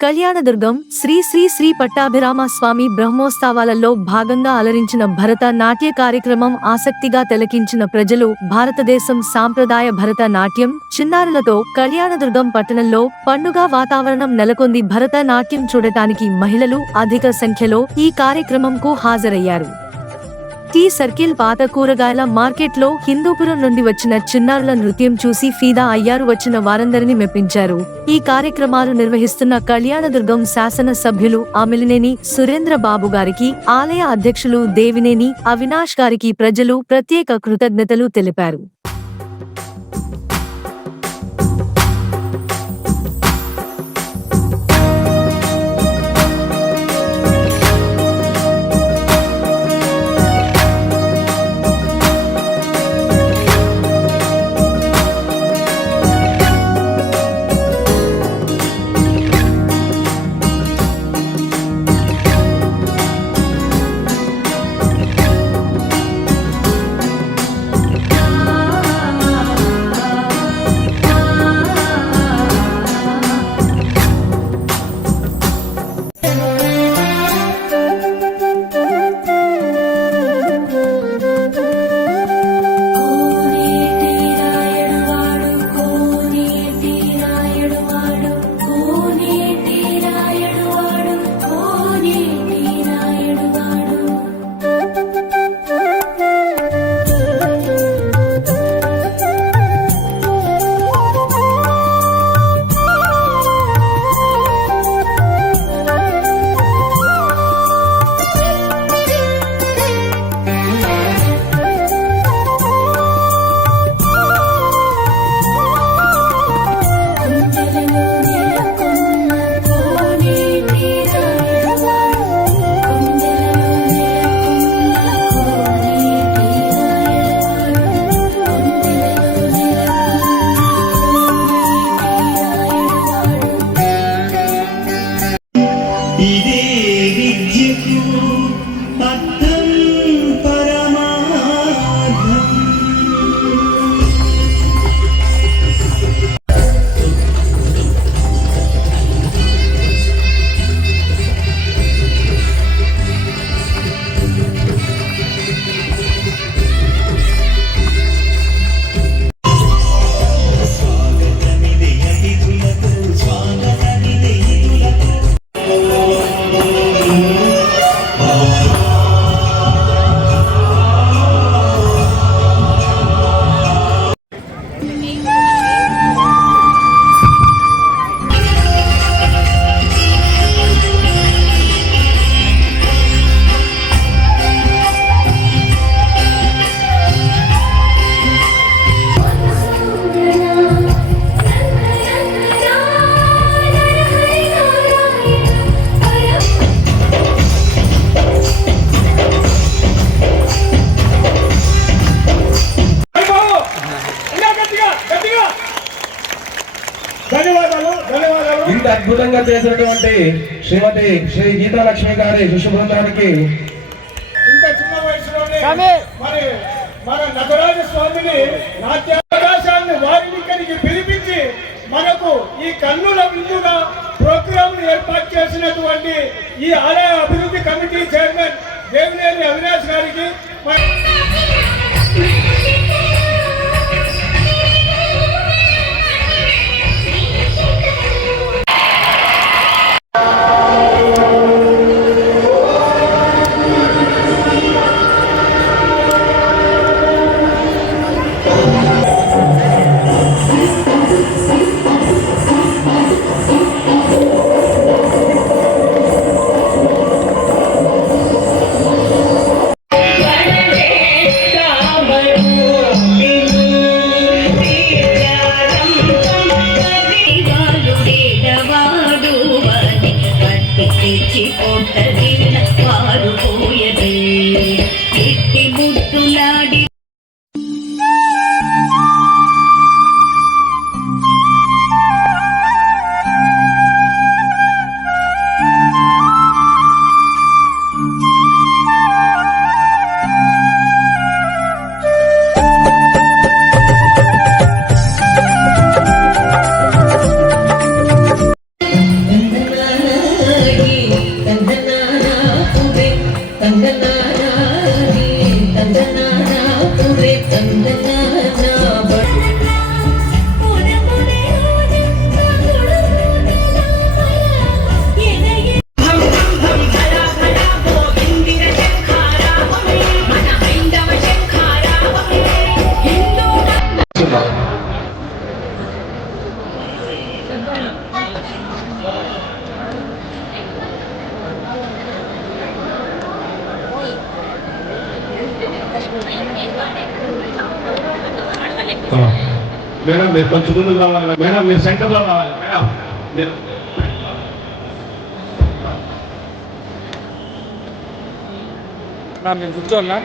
కళ్యాణదుర్గం శ్రీ శ్రీ శ్రీ పట్టాభిరామ స్వామి బ్రహ్మోత్సవాలలో భాగంగా అలరించిన భరత నాట్య కార్యక్రమం ఆసక్తిగా తిలకించిన ప్రజలు భారతదేశం సాంప్రదాయ భరత నాట్యం చిన్నారులతో కళ్యాణదుర్గం పట్టణంలో పండుగ వాతావరణం నెలకొంది. భరత నాట్యం చూడటానికి మహిళలు అధిక సంఖ్యలో ఈ కార్యక్రమంకు హాజరయ్యారు. టీ సర్కిల్ పాత కూరగాయల మార్కెట్లో హిందూపురం నుండి వచ్చిన చిన్నారుల నృత్యం చూసి ఫీదా అయ్యారు. వచ్చిన వారందరినీ మెప్పించారు. ఈ కార్యక్రమాలు నిర్వహిస్తున్న కళ్యాణదుర్గం శాసన సభ్యులు అమిలినేని సురేంద్ర బాబు గారికి, ఆలయ అధ్యక్షులు దేవినేని అవినాష్ గారికి ప్రజలు ప్రత్యేక కృతజ్ఞతలు తెలిపారు. ఇంత అద్భుతంగా చేసినటువంటి శ్రీమతి శ్రీ గీతాలక్ష్మి గారి శిశు బృందానికి ఇంత చిన్న వయసులోనే మరి మన నటరాజ స్వామిని నాట్యావకాశాన్ని వారిని ఇక్కడికి పిలిపించి మనకు ఈ కన్నుల విందుగా ప్రోగ్రామ్ ఏర్పాటు చేసినటువంటి ఈ ఆలయ అభివృద్ధి కమిటీ చైర్మన్ దేవినేని అవినాష్ గారికి మేడం మీరు కొంచెం ముందుకు రావాలి మేడం, మీరు సెంటర్లో రావాలి మేడం. మేము కూర్చోన్నా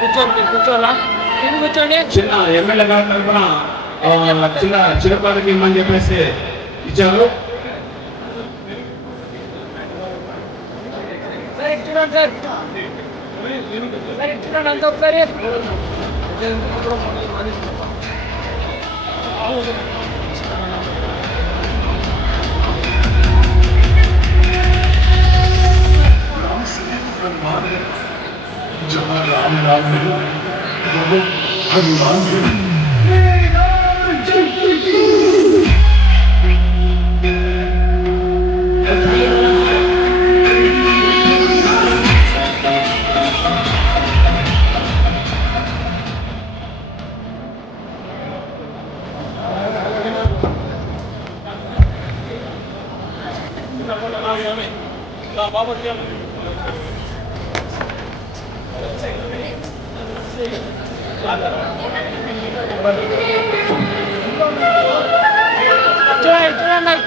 కూర్చోన్నా కూర్చోండి. చిన్న ఎమ్మెల్యే గారి తరఫున చిన్నపాటికి ఇమ్మని చెప్పేసి ఇచ్చారు. చూడండి సార్, చూడండి అంత ఒకసారి.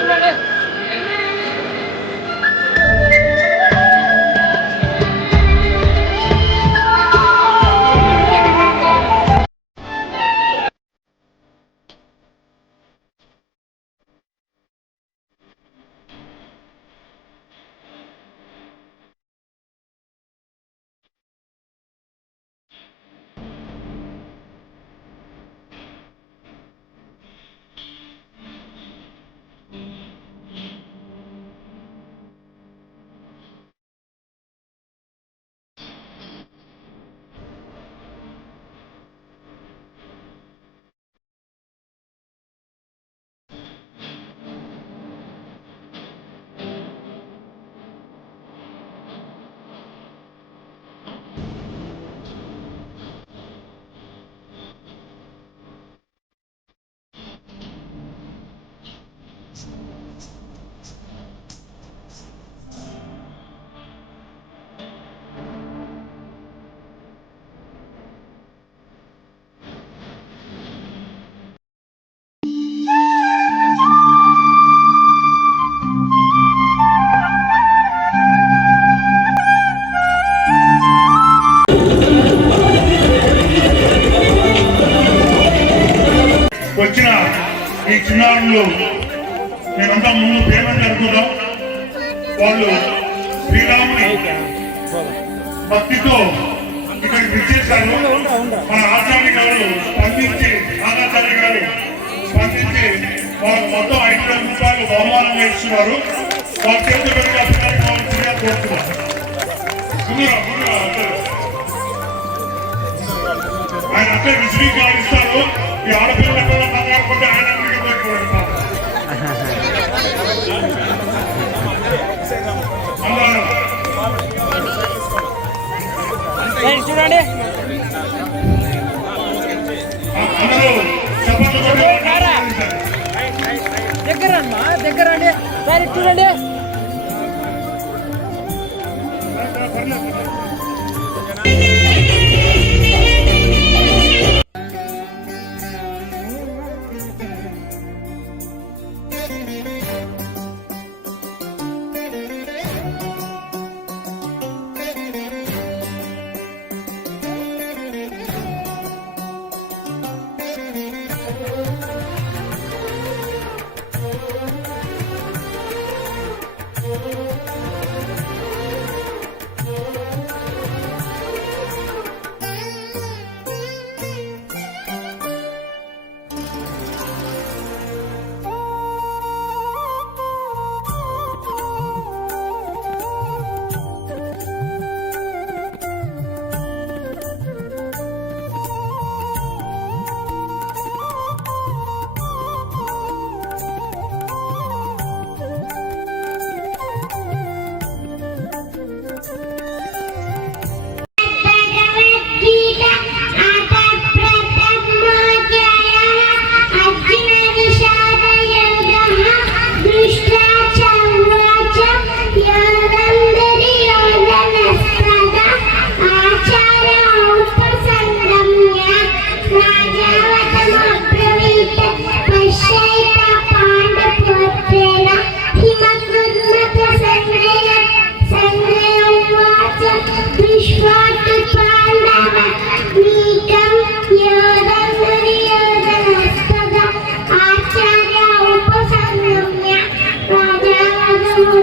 చూడండి. వచ్చిన ఈ చిన్నారులు మేమంతా ముందు పేమెంట్ అనుకున్నాం. వాళ్ళు శ్రీరాముని భక్తితో ఇక్కడికి విచ్చేశారు. మన ఆచార్య గారు స్పందించి వాళ్ళకు మొత్తం 5,000 రూపాయలు బహుమానంగా ఇస్తున్నారు. వాళ్ళ చేతి పెరిగి అభిప్రాయం కావాల్సిందిగా కోరుతున్నారు. ఆయన అంతా విసిరిగా ఇస్తారు. ఈ ఆడపిల్లల కూడా మాట్లాడుకుంటే ఆయన చూడండి. అందరూ దగ్గర అండి సార్, చూడండి.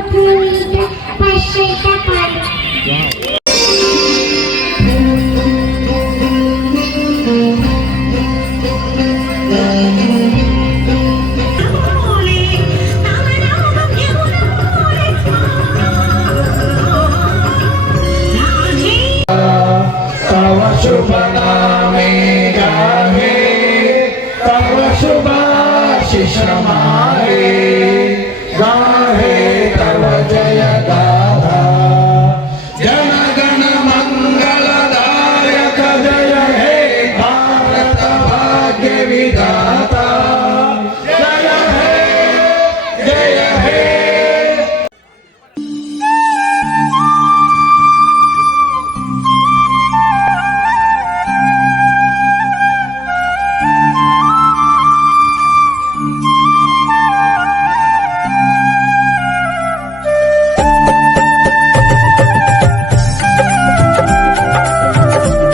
ప్రియమైన